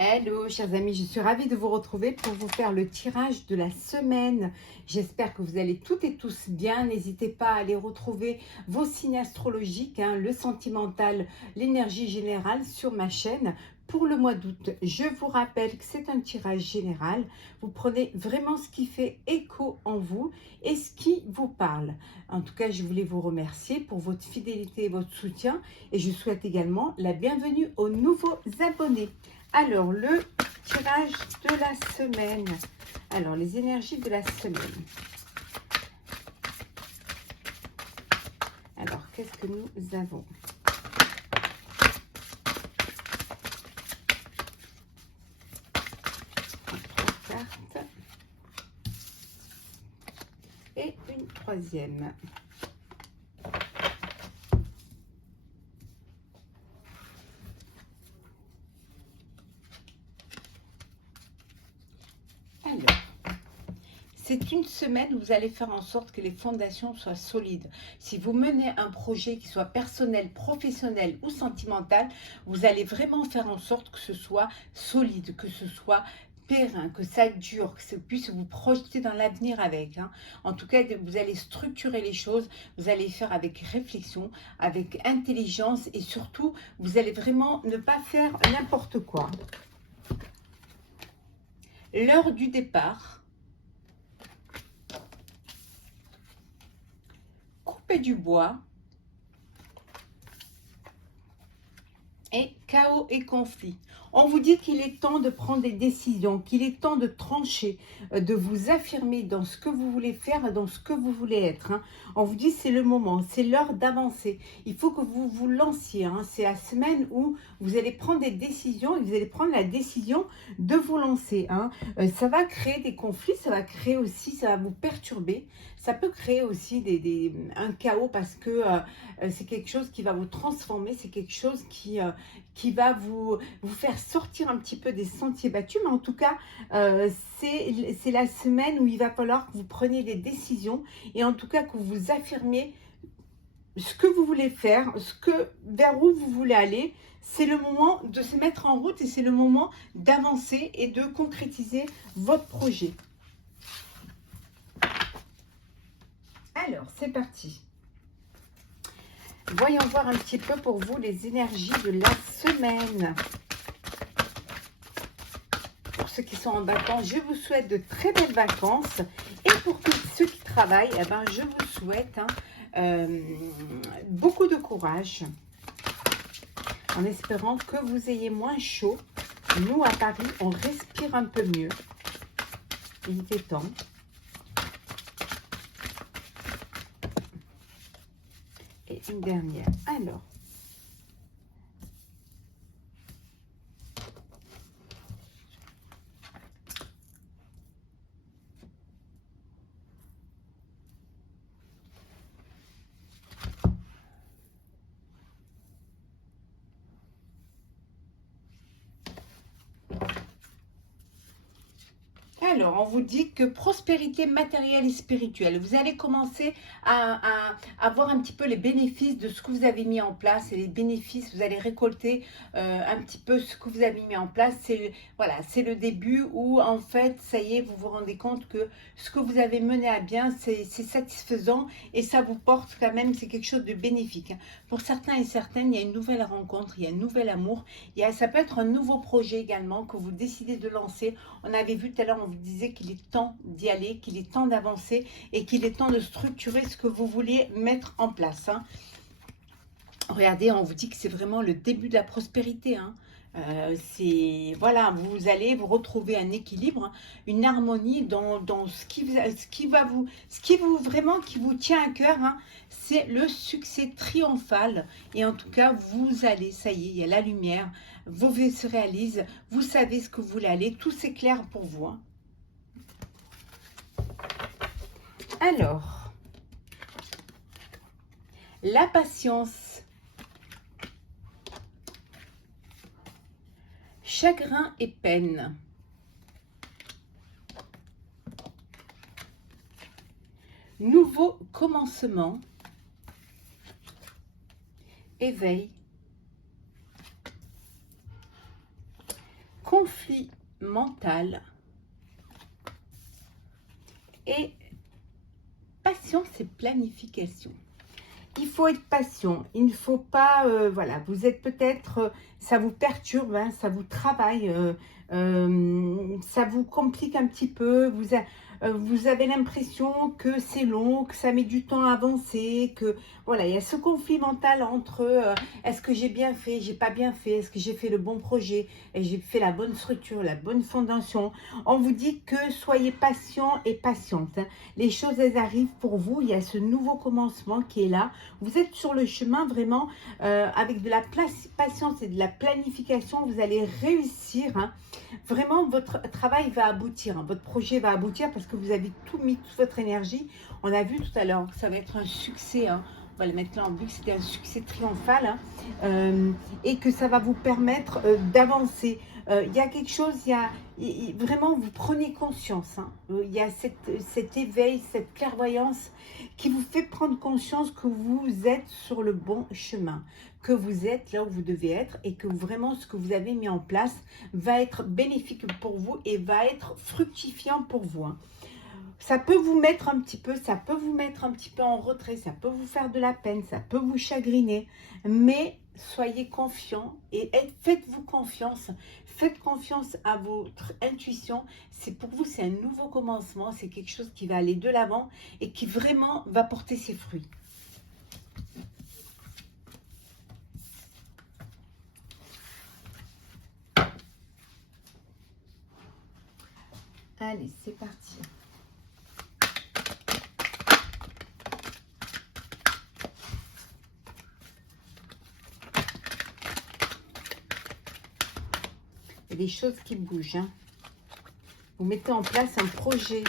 Hello chers amis, je suis ravie de vous retrouver pour vous faire le tirage de la semaine. J'espère que vous allez toutes et tous bien. N'hésitez pas à aller retrouver vos signes astrologiques, le sentimental, l'énergie générale sur ma chaîne. Pour le mois d'août, je vous rappelle que c'est un tirage général. Vous prenez vraiment ce qui fait écho en vous et ce qui vous parle. En tout cas, je voulais vous remercier pour votre fidélité et votre soutien. Et je souhaite également la bienvenue aux nouveaux abonnés. Alors, le tirage de la semaine. Alors, les énergies de la semaine. Alors, qu'est-ce que nous avons? Trois cartes. Et une troisième. Alors, c'est une semaine où vous allez faire en sorte que les fondations soient solides. Si vous menez un projet qui soit personnel, professionnel ou sentimental, vous allez vraiment faire en sorte que ce soit solide, que ce soit périn, que ça dure, que ça puisse vous projeter dans l'avenir avec. En tout cas, vous allez structurer les choses, vous allez faire avec réflexion, avec intelligence et surtout, vous allez vraiment ne pas faire n'importe quoi. L'heure du départ. Couper du bois. Et chaos et conflit. On vous dit qu'il est temps de prendre des décisions, qu'il est temps de trancher, de vous affirmer dans ce que vous voulez faire, dans ce que vous voulez être. On vous dit c'est le moment, c'est l'heure d'avancer. Il faut que vous vous lanciez. C'est la semaine où vous allez prendre des décisions et vous allez prendre la décision de vous lancer. Ça va créer des conflits, ça va créer aussi, ça va vous perturber. Ça peut créer aussi un chaos parce que c'est quelque chose qui va vous transformer, c'est quelque chose qui va vous faire sortir un petit peu des sentiers battus. Mais en tout cas, c'est la semaine où il va falloir que vous preniez des décisions et en tout cas que vous affirmiez ce que vous voulez faire, vers où vous voulez aller. C'est le moment de se mettre en route et c'est le moment d'avancer et de concrétiser votre projet. Alors, c'est parti. Voyons voir un petit peu pour vous les énergies de la semaine. Pour ceux qui sont en vacances, je vous souhaite de très belles vacances. Et pour ceux qui travaillent, je vous souhaite beaucoup de courage. En espérant que vous ayez moins chaud. Nous, à Paris, on respire un peu mieux. Il était temps. Et une dernière. Alors. Alors, on vous dit que prospérité matérielle et spirituelle. Vous allez commencer à voir un petit peu les bénéfices de ce que vous avez mis en place. Et les bénéfices, vous allez récolter un petit peu ce que vous avez mis en place. C'est le début où, en fait, ça y est, vous vous rendez compte que ce que vous avez mené à bien, c'est satisfaisant et ça vous porte quand même, c'est quelque chose de bénéfique. Pour certains et certaines, il y a une nouvelle rencontre, il y a un nouvel amour. Ça peut être un nouveau projet également que vous décidez de lancer. On avait vu tout à l'heure, on vous disait qu'il est temps d'y aller, qu'il est temps d'avancer et qu'il est temps de structurer ce que vous vouliez mettre en place. Regardez, on vous dit que c'est vraiment le début de la prospérité. Voilà, vous allez vous retrouver un équilibre, une harmonie dans ce qui vous tient à cœur. C'est le succès triomphal et en tout cas vous allez, ça y est, il y a la lumière, vos vœux se réalisent, vous savez ce que vous voulez aller, tout s'éclaire pour vous. Alors, la patience, chagrin et peine, nouveau commencement, éveil, conflit mental et patience et planification. Il faut être patient, il ne faut pas, voilà, vous êtes peut-être, ça vous perturbe, hein, ça vous travaille, ça vous complique un petit peu, vous avez l'impression que c'est long, que ça met du temps à avancer, que voilà, il y a ce conflit mental entre est-ce que j'ai bien fait, j'ai pas bien fait, est-ce que j'ai fait le bon projet, et j'ai fait la bonne structure, la bonne fondation. On vous dit que soyez patient et patiente, hein. Les choses, elles arrivent pour vous, il y a ce nouveau commencement qui est là. Vous êtes sur le chemin vraiment avec de la patience et de la planification, vous allez réussir, hein. Vraiment, votre travail va aboutir, hein. Votre projet va aboutir parce que vous avez tout mis, toute votre énergie. On a vu tout à l'heure que ça va être un succès, hein. On va le mettre là en but, c'était un succès triomphal, hein. Et que ça va vous permettre d'avancer. Il y a quelque chose, vraiment, vous prenez conscience, hein. Il y a cet éveil, cette clairvoyance qui vous fait prendre conscience que vous êtes sur le bon chemin, que vous êtes là où vous devez être et que vraiment ce que vous avez mis en place va être bénéfique pour vous et va être fructifiant pour vous, hein. Ça peut vous mettre un petit peu, ça peut vous mettre un petit peu en retrait, ça peut vous faire de la peine, ça peut vous chagriner, mais soyez confiants et faites-vous confiance. Faites confiance à votre intuition. C'est pour vous, c'est un nouveau commencement, c'est quelque chose qui va aller de l'avant et qui vraiment va porter ses fruits. Allez, c'est parti. Il y a des choses qui bougent, hein. Vous mettez en place un projet,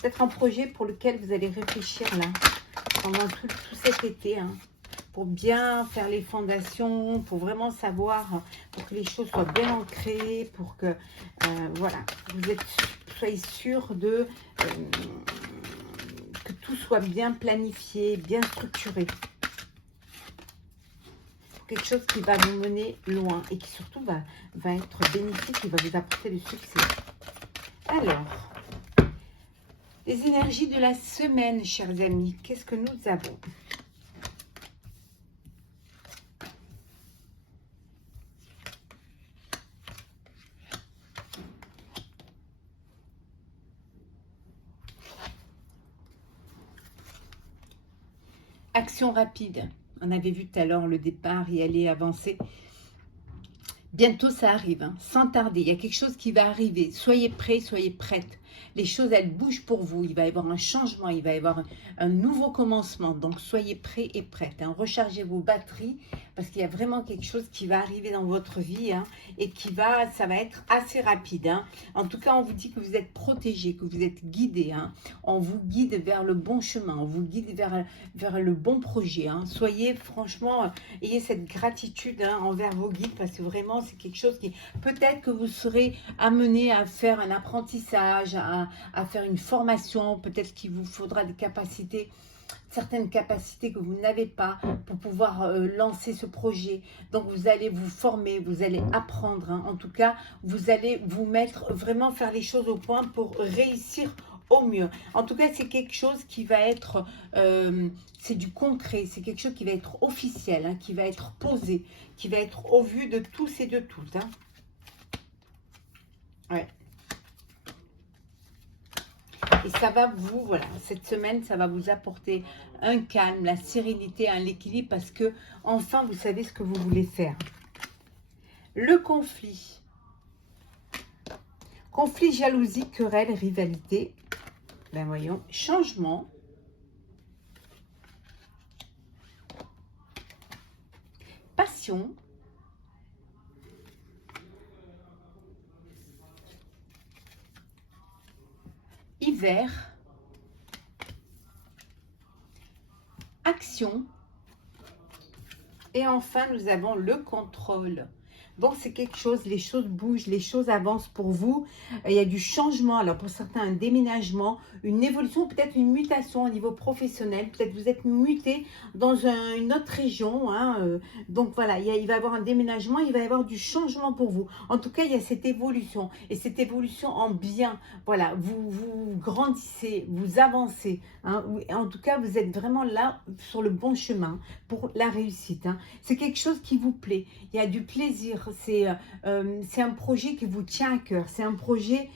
peut-être un projet pour lequel vous allez réfléchir là, pendant tout cet été, hein, pour bien faire les fondations, pour vraiment savoir, pour que les choses soient bien ancrées, pour que, voilà, soyez sûr de, que tout soit bien planifié, bien structuré. Quelque chose qui va vous mener loin et qui surtout va être bénéfique et va vous apporter du succès. Alors, les énergies de la semaine, chers amis, qu'est-ce que nous avons? Action rapide. On avait vu tout à l'heure le départ, y aller, avancer. Bientôt, ça arrive, hein, sans tarder. Il y a quelque chose qui va arriver. Soyez prêts, soyez prêtes. Les choses, elles bougent pour vous. Il va y avoir un changement, il va y avoir un nouveau commencement. Donc, soyez prêts et prêtes, hein. Rechargez vos batteries parce qu'il y a vraiment quelque chose qui va arriver dans votre vie, hein, et ça va être assez rapide, hein. En tout cas, on vous dit que vous êtes protégés, que vous êtes guidés, hein. On vous guide vers le bon chemin, on vous guide vers le bon projet, hein. Soyez franchement, ayez cette gratitude, hein, envers vos guides parce que vraiment, c'est quelque chose qui, peut-être que vous serez amené à faire un apprentissage, à faire une formation, peut-être qu'il vous faudra des capacités, certaines capacités que vous n'avez pas pour pouvoir lancer ce projet. Donc vous allez vous former, vous allez apprendre, hein. En tout cas, vous allez vous mettre, vraiment faire les choses au point pour réussir au mieux. En tout cas, c'est quelque chose qui va être, c'est du concret, c'est quelque chose qui va être officiel, hein, qui va être posé, qui va être au vu de tous et de toutes, hein. Ouais. Et ça va vous, voilà, cette semaine, ça va vous apporter un calme, la sérénité, l'équilibre, parce que enfin, vous savez ce que vous voulez faire. Le conflit. Conflit, jalousie, querelle, rivalité. Ben voyons, changement. Passion. Hiver. Action. Et enfin, nous avons le contrôle. Donc, c'est quelque chose, les choses bougent, les choses avancent pour vous. Il y a du changement. Alors, pour certains, un déménagement, une évolution, peut-être une mutation au niveau professionnel. Peut-être vous êtes muté dans une autre région. Hein, donc, voilà, il va y avoir un déménagement, il va y avoir du changement pour vous. En tout cas, il y a cette évolution. Et cette évolution en bien. Voilà, vous grandissez, vous avancez. Hein, en tout cas, vous êtes vraiment là sur le bon chemin pour la réussite. Hein. C'est quelque chose qui vous plaît. Il y a du plaisir. C'est un projet qui vous tient à cœur. C'est un projet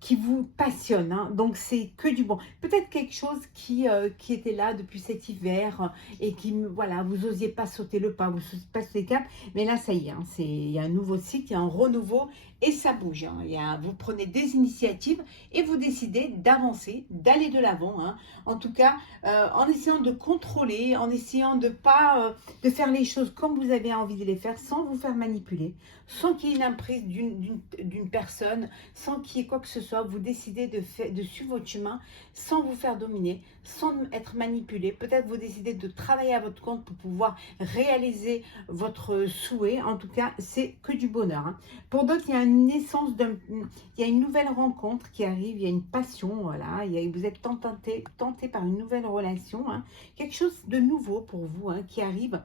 qui vous passionne. Hein. Donc, c'est que du bon. Peut-être quelque chose qui était là depuis cet hiver et qui, voilà, vous n'osiez pas sauter le pas, vous n'osiez pas sauter le cap. Mais là, ça y est, hein, il y a un nouveau cycle, il y a un renouveau et ça bouge. Hein. Vous prenez des initiatives et vous décidez d'avancer, d'aller de l'avant. Hein. En tout cas, en essayant de contrôler, en essayant de pas de faire les choses comme vous avez envie de les faire, sans vous faire manipuler, sans qu'il y ait une emprise d'une personne, sans qu'il y ait quoi que ce soit. Vous décidez de suivre votre chemin sans vous faire dominer, sans être manipulé. Peut-être vous décidez de travailler à votre compte pour pouvoir réaliser votre souhait. En tout cas, c'est que du bonheur. Hein. Pour d'autres, il y a une naissance, il y a une nouvelle rencontre qui arrive, il y a une passion, voilà. Vous êtes tenté par une nouvelle relation, hein. Quelque chose de nouveau pour vous hein, qui arrive.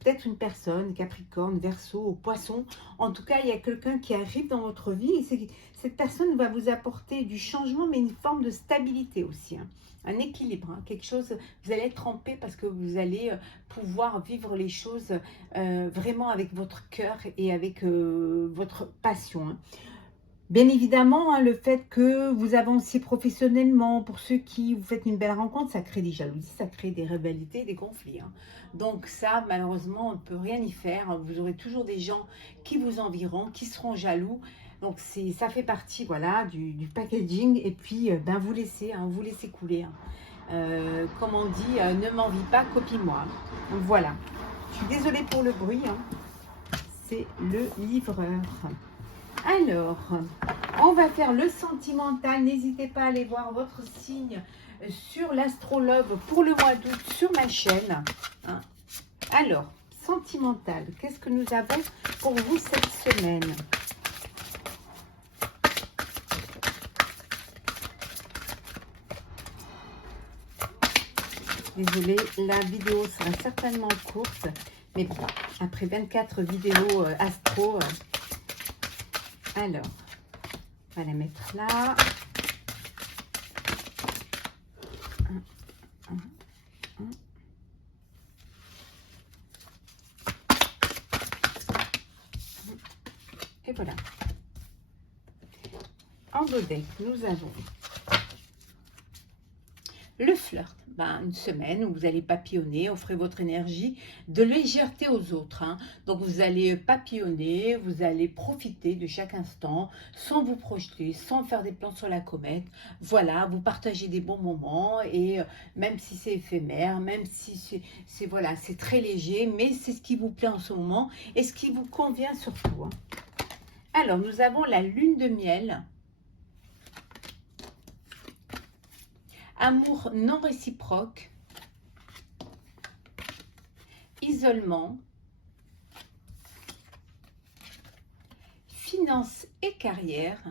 Peut-être une personne, Capricorne, Verseau, Poisson. En tout cas, il y a quelqu'un qui arrive dans votre vie et cette personne va vous apporter du changement, mais une forme de stabilité aussi. Hein. Un équilibre, hein, quelque chose, vous allez être en paix parce que vous allez pouvoir vivre les choses vraiment avec votre cœur et avec votre passion. Hein. Bien évidemment, hein, le fait que vous avanciez professionnellement, pour ceux qui vous faites une belle rencontre, ça crée des jalousies, ça crée des rivalités, des conflits. Hein. Donc ça, malheureusement, on ne peut rien y faire. Vous aurez toujours des gens qui vous envieront, qui seront jaloux. Donc ça fait partie voilà, du packaging. Et puis, vous laissez couler. Hein. Comme on dit, ne m'envie pas, copie-moi. Donc voilà. Je suis désolée pour le bruit. Hein. C'est le livreur. Alors, on va faire le sentimental. N'hésitez pas à aller voir votre signe sur l'astrologue pour le mois d'août sur ma chaîne. Hein. Alors, sentimental, qu'est-ce que nous avons pour vous cette semaine? Désolée, la vidéo sera certainement courte. Mais bon, après 24 vidéos astro... alors, on va la mettre là. Et voilà. En dos deck, nous avons le flirt. Une semaine où vous allez papillonner, offrez votre énergie de légèreté aux autres. Hein. Donc vous allez papillonner, vous allez profiter de chaque instant sans vous projeter, sans faire des plans sur la comète. Voilà, vous partagez des bons moments et même si c'est éphémère, même si c'est très léger, mais c'est ce qui vous plaît en ce moment et ce qui vous convient surtout. Hein. Alors, nous avons la lune de miel. Amour non réciproque, isolement, finances et carrière.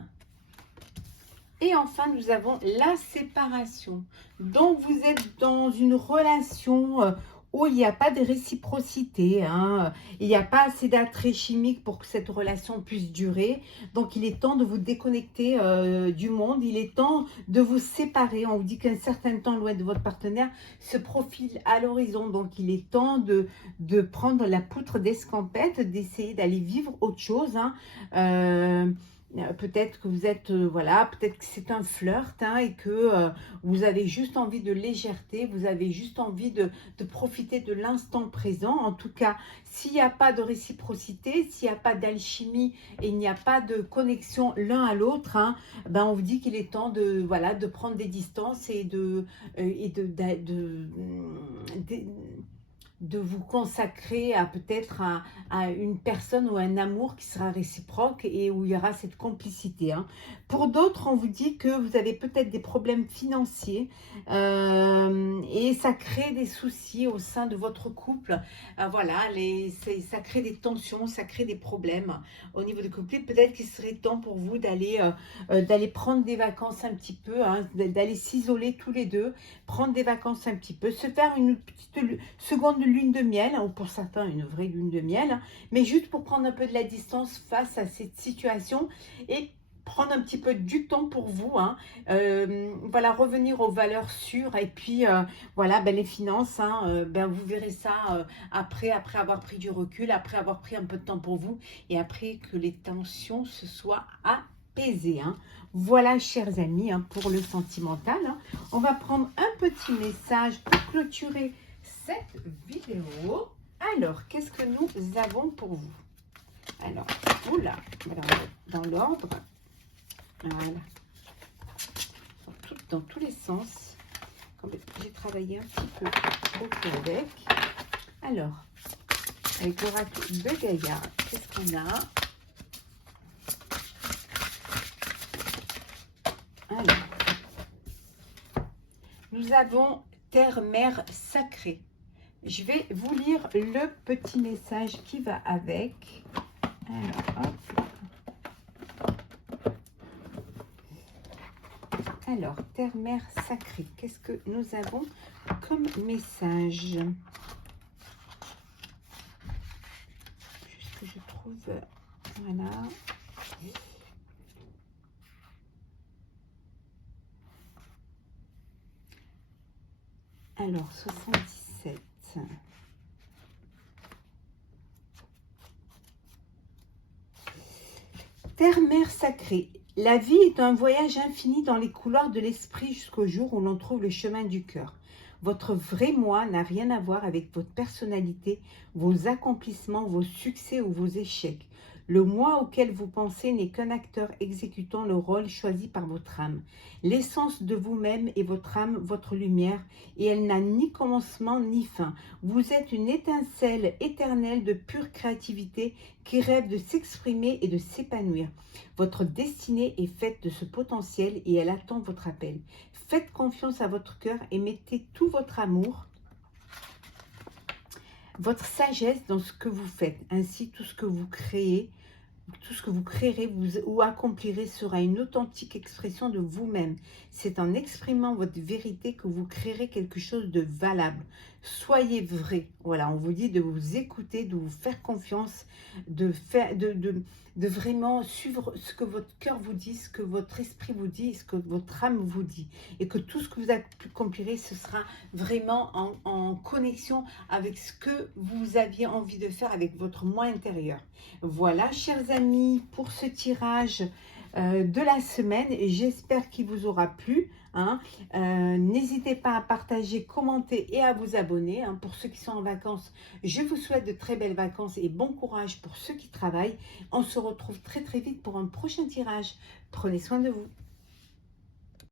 Et enfin, nous avons la séparation. Donc, vous êtes dans une relation où il n'y a pas de réciprocité. Hein. Il n'y a pas assez d'attrait chimique pour que cette relation puisse durer. Donc, il est temps de vous déconnecter du monde. Il est temps de vous séparer. On vous dit qu'un certain temps loin de votre partenaire se profile à l'horizon. Donc, il est temps de prendre la poutre d'escampette, d'essayer d'aller vivre autre chose. Hein. Peut-être que vous êtes, peut-être que c'est un flirt hein, et que vous avez juste envie de légèreté, vous avez juste envie de profiter de l'instant présent. En tout cas, s'il n'y a pas de réciprocité, s'il n'y a pas d'alchimie et il n'y a pas de connexion l'un à l'autre, hein, on vous dit qu'il est temps de prendre des distances et de vous consacrer à peut-être à une personne ou un amour qui sera réciproque et où il y aura cette complicité, hein. Pour d'autres, on vous dit que vous avez peut-être des problèmes financiers et ça crée des soucis au sein de votre couple. Voilà, ça crée des tensions, ça crée des problèmes au niveau du couple. Peut-être qu'il serait temps pour vous d'aller prendre des vacances un petit peu, hein, d'aller s'isoler tous les deux, prendre des vacances un petit peu, se faire une petite seconde lune de miel, ou pour certains une vraie lune de miel, mais juste pour prendre un peu de la distance face à cette situation et prendre un petit peu du temps pour vous, hein. Voilà, revenir aux valeurs sûres et puis voilà, ben, les finances, hein, ben, vous verrez ça après avoir pris du recul, après avoir pris un peu de temps pour vous et après que les tensions se soient apaisées, hein. Voilà, chers amis, hein, pour le sentimental, hein. On va prendre un petit message pour clôturer cette vidéo. Alors, qu'est-ce que nous avons pour vous? Alors, oula, voilà, dans l'ordre. Voilà. Dans tous les sens. J'ai travaillé un petit peu beaucoup avec. Alors, avec l'oracle de Gaïa, qu'est-ce qu'on a? Alors, nous avons Terre-Mère Sacrée. Je vais vous lire le petit message qui va avec. Alors, hop. Alors, Terre-Mère Sacrée, qu'est-ce que nous avons comme message? Juste que je trouve, voilà. Alors, 77. Terre-Mère Sacrée. La vie est un voyage infini dans les couloirs de l'esprit jusqu'au jour où l'on trouve le chemin du cœur. Votre vrai moi n'a rien à voir avec votre personnalité, vos accomplissements, vos succès ou vos échecs. Le moi auquel vous pensez n'est qu'un acteur exécutant le rôle choisi par votre âme. L'essence de vous-même est votre âme, votre lumière, et elle n'a ni commencement ni fin. Vous êtes une étincelle éternelle de pure créativité qui rêve de s'exprimer et de s'épanouir. Votre destinée est faite de ce potentiel et elle attend votre appel. Faites confiance à votre cœur et mettez tout votre amour, votre sagesse dans ce que vous faites. Ainsi, tout ce que vous créez, tout ce que vous créerez ou accomplirez sera une authentique expression de vous-même. C'est en exprimant votre vérité que vous créerez quelque chose de valable. Soyez vrai. Voilà, on vous dit de vous écouter, de vous faire confiance, de vraiment suivre ce que votre cœur vous dit, ce que votre esprit vous dit, ce que votre âme vous dit. Et que tout ce que vous accomplirez, ce sera vraiment en connexion avec ce que vous aviez envie de faire avec votre moi intérieur. Voilà, chers amis, pour ce tirage de la semaine. J'espère qu'il vous aura plu, hein. N'hésitez pas à partager, commenter et à vous abonner, hein. Pour ceux qui sont en vacances, je vous souhaite de très belles vacances et bon courage pour ceux qui travaillent. On se retrouve très très vite pour un prochain tirage. Prenez soin de vous.